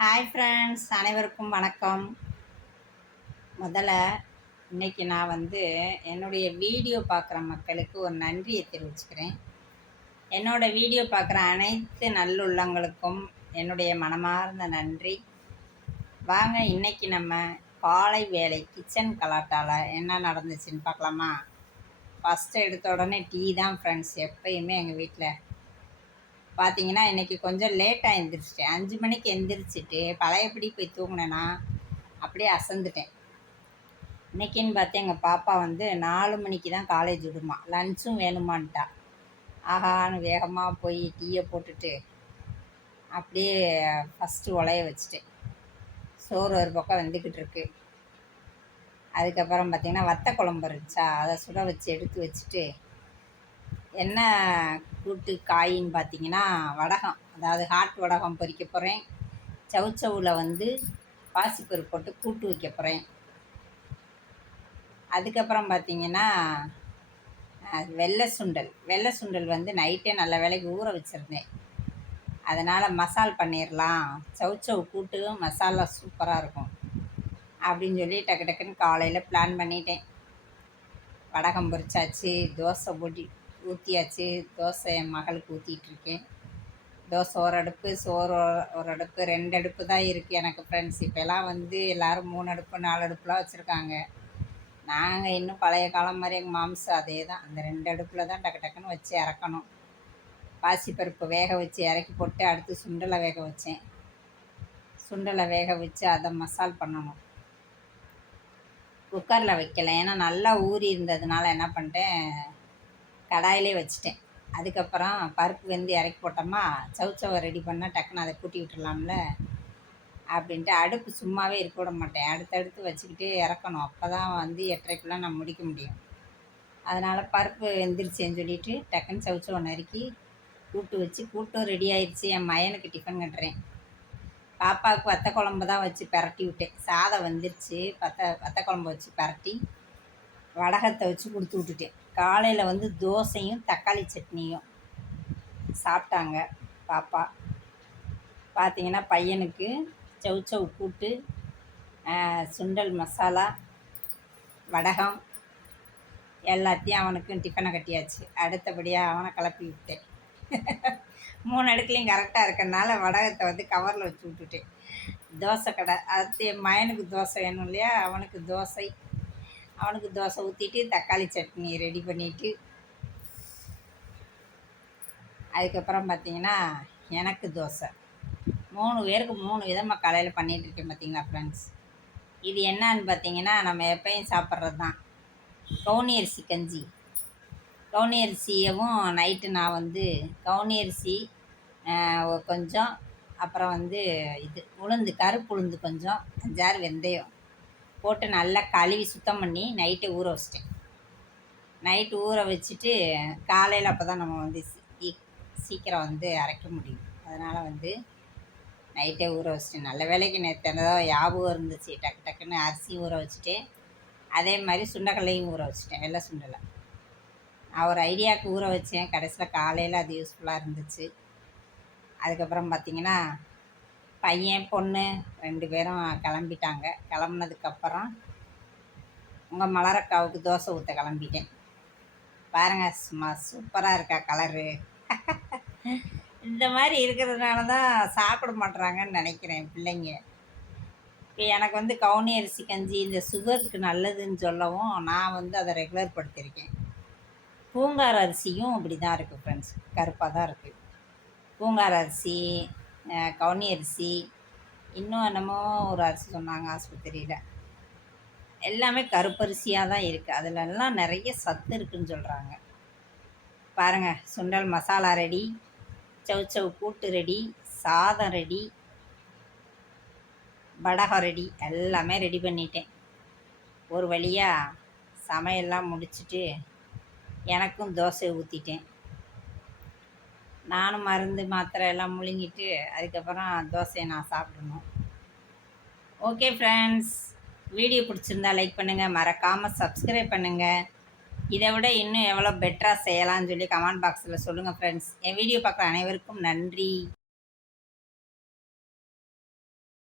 Hi friends, அனைவருக்கும் வணக்கம். முதல்ல இன்றைக்கி நான் என்னுடைய வீடியோ பார்க்குற மக்களுக்கு ஒரு நன்றியை தெரிவிச்சுக்கிறேன். என்னோடய வீடியோ பார்க்குற அனைத்து நல்லுள்ளங்களுக்கும் என்னுடைய மனமார்ந்த நன்றி. வாங்க இன்றைக்கி நம்ம காலை வேலை கிச்சன் கலாட்டாவில் என்ன நடந்துச்சுன்னு பார்க்கலாமா? ஃபஸ்ட்டு எடுத்த உடனே டீ தான் ஃப்ரெண்ட்ஸ். எப்பயுமே எங்கள் வீட்டில் பார்த்தீங்கன்னா இன்றைக்கி கொஞ்சம் லேட்டாக எழுந்திரிச்சிட்டேன். 5 மணிக்கு எழுந்திரிச்சிட்டு பழையபடி போய் தூங்கினேன்னா அப்படியே அசந்துட்டேன். இன்றைக்கின்னு பார்த்து எங்கள் பாப்பா 4 மணிக்கு தான் காலேஜ் விடுமா, லன்ச்சும் வேணுமான்ட்டா. ஆஹான்னு வேகமாக போய் டீயை போட்டுட்டு அப்படியே ஃபஸ்ட்டு உலைய வச்சுட்டேன். சோறு ஒரு பக்கம் வெந்துக்கிட்டு இருக்கு. அதுக்கப்புறம் பார்த்திங்கன்னா வத்த குழம்பு இருந்துச்சா, அதை சுட வச்சு எடுத்து வச்சுட்டு என்ன கூட்டு காயின்னு பார்த்தீங்கன்னா வடகம், அதாவது ஹாட் வடகம் பொரிக்க போகிறேன். சவுச்சவில் பாசிப்பருப்பு போட்டு கூட்டு வைக்க போகிறேன். அதுக்கப்புறம் பார்த்திங்கன்னா வெள்ளை சுண்டல் நைட்டே நல்ல வேலைக்கு ஊற வச்சுருந்தேன். அதனால் மசால் பண்ணிடலாம், சவுச்சவு கூட்டு மசாலா சூப்பராக இருக்கும் அப்படின்னு சொல்லி டக்கு டக்குன்னு காலையில் பிளான் பண்ணிட்டேன். வடகம் பொரிச்சாச்சு, தோசை ஊற்றியாச்சு. தோசை என் மகளுக்கு ஊற்றிட்டுருக்கேன். தோசை ஒரு அடுப்பு, சோறு ஒரு அடுப்பு, 2 அடுப்பு தான் இருக்குது எனக்கு ஃப்ரெண்ட்ஸ். இப்போலாம் எல்லோரும் 3 அடுப்பு 4 அடுப்புலாம் வச்சுருக்காங்க. நாங்கள் இன்னும் பழைய காலம் மாதிரி எங்கள் மாம்சு அதே தான். அந்த 2 அடுப்பில் தான் டக்கு டக்குன்னு வச்சு இறக்கணும். பாசிப்பருப்பு வேக வச்சு இறக்கி போட்டு அடுத்து சுண்டலை வேக வச்சேன். சுண்டலை வேக வச்சு அதை மசால் பண்ணணும். குக்கரில் வைக்கல, ஏன்னா நல்லா ஊறி இருந்ததுனால என்ன பண்ணிட்டேன், கடாயிலே வச்சுட்டேன். அதுக்கப்புறம் பருப்பு இறக்கி போட்டோமா, சவுச்சவை ரெடி பண்ணால் டக்குன்னு அதை கூட்டி விட்டுடலாம்ல அப்படின்ட்டு அடுப்பு சும்மாவே இருக்க விட மாட்டேன். அடுத்தடுத்து வச்சுக்கிட்டே இறக்கணும். அப்போ தான் 8:30க்குள்ளே நான் முடிக்க முடியும். அதனால் பருப்பு வெந்துருச்சேன்னு சொல்லிவிட்டு டக்குன்னு சவுச்சவை நறுக்கி கூட்டு வச்சு, கூட்டும் ரெடி ஆயிடுச்சு. என் மயனுக்கு டிஃபன் கட்டுறேன். பாப்பாவுக்கு வத்த குழம்பு தான் வச்சு பரட்டி விட்டேன். சாதம் வந்துருச்சு. வத்த குழம்பு வச்சு பரட்டி வடகத்தை வச்சு கொடுத்து விட்டுட்டேன். காலையில் தோசையும் தக்காளி சட்னியும் சாப்பிட்டாங்க பாப்பா. பார்த்திங்கன்னா பையனுக்கு சவுச்சவு கூட்டு, சுண்டல் மசாலா, வடகம் எல்லாத்தையும் அவனுக்கும் டிஃபனை கட்டியாச்சு. அடுத்தபடியாக அவனை கிளப்பி விட்டேன். 3 அடுக்குலையும் கரெக்டாக இருக்கிறனால வடகத்தை கவரில் வச்சு விட்டுட்டேன். தோசை கடை அடுத்து என் மயனுக்கு தோசை வேணும் இல்லையா, அவனுக்கு தோசை ஊற்றிட்டு தக்காளி சட்னி ரெடி பண்ணிவிட்டு அதுக்கப்புறம் பார்த்திங்கன்னா எனக்கு தோசை. 3 பேருக்கு 3 விதமாக காலையில் பண்ணிகிட்ருக்கேன் பார்த்தீங்களா ஃப்ரெண்ட்ஸ். இது என்னான்னு பார்த்தீங்கன்னா நம்ம எப்பயும் சாப்பிட்றது தான், கவுனி அரிசி கஞ்சி. கவுனி அரிசியவும் நைட்டு நான் கவுனி அரிசி கொஞ்சம், அப்புறம் இது உளுந்து, கருப்பு உளுந்து கொஞ்சம், 5-6 வெந்தயம் போட்டு நல்லா கழுவி சுத்தம் பண்ணி நைட்டே ஊற வச்சிட்டேன். நைட்டு ஊற வச்சுட்டு காலையில் அப்போ தான் நம்ம சீக்கிரம் அரைக்க முடியும். அதனால் நைட்டே ஊற வச்சிட்டேன். நல்ல வேலைக்கு நேற்று என்னதான் ஞாபகம் இருந்துச்சு, டக்கு டக்குன்னு அரிசி ஊற வச்சுட்டேன். அதே மாதிரி சுண்டக்கல்லையும் ஊற வச்சுட்டேன், வெள்ளை சுண்டலை. நான் ஒரு ஐடியாவுக்கு ஊற வச்சேன், கடைசியில் காலையில் அது யூஸ்ஃபுல்லாக இருந்துச்சு. அதுக்கப்புறம் பார்த்திங்கன்னா பையன் பொண்ணு 2 பேரும் கிளம்பிட்டாங்க. கிளம்புனதுக்கப்புறம் உங்கள் மலரக்காவுக்கு தோசை ஊற்ற கிளம்பிட்டேன். பாருங்கள், சும்மா சூப்பராக இருக்கா கலரு. இந்த மாதிரி இருக்கிறதுனால தான் சாப்பிட மாட்டுறாங்கன்னு நினைக்கிறேன் பிள்ளைங்க. இப்போ எனக்கு கவுனி அரிசி கஞ்சி இந்த சுகருக்கு நல்லதுன்னு சொல்லவும் நான் அதை ரெகுலர் படுத்தியிருக்கேன். பூங்கார் அரிசியும் அப்படி தான் இருக்குது ஃப்ரெண்ட்ஸ், கருப்பாக தான் இருக்குது. பூங்கார் அரிசி, கவுனி அரிசி, இன்னும் என்னமோ ஒரு அரிசி சொன்னாங்க ஆஸ்பத்திரியில், எல்லாமே கருப்பரிசியாக தான் இருக்குது. அதிலெல்லாம் நிறைய சத்து இருக்குதுன்னு சொல்கிறாங்க. பாருங்கள், சுண்டல் மசாலா ரெடி, சவுச்சவு கூட்டு ரெடி, சாதம் ரெடி, வடகம் ரெடி, எல்லாமே ரெடி பண்ணிட்டேன். ஒரு வழியாக சமையல்லாம் முடிச்சுட்டு எனக்கும் தோசை ஊற்றிட்டேன். நானும் மருந்து மாத்திரை எல்லாம் முழுங்கிட்டு அதுக்கப்புறம் தோசையை நான் சாப்பிடணும். ஓகே ஃப்ரெண்ட்ஸ், வீடியோ பிடிச்சிருந்தா லைக் பண்ணுங்கள், மறக்காமல் சப்ஸ்கிரைப் பண்ணுங்கள். இதை விட இன்னும் எவ்வளோ பெட்டராக செய்யலாம்னு சொல்லி கமெண்ட் பாக்ஸில் சொல்லுங்கள் ஃப்ரெண்ட்ஸ். என் வீடியோ பார்க்குற அனைவருக்கும் நன்றி.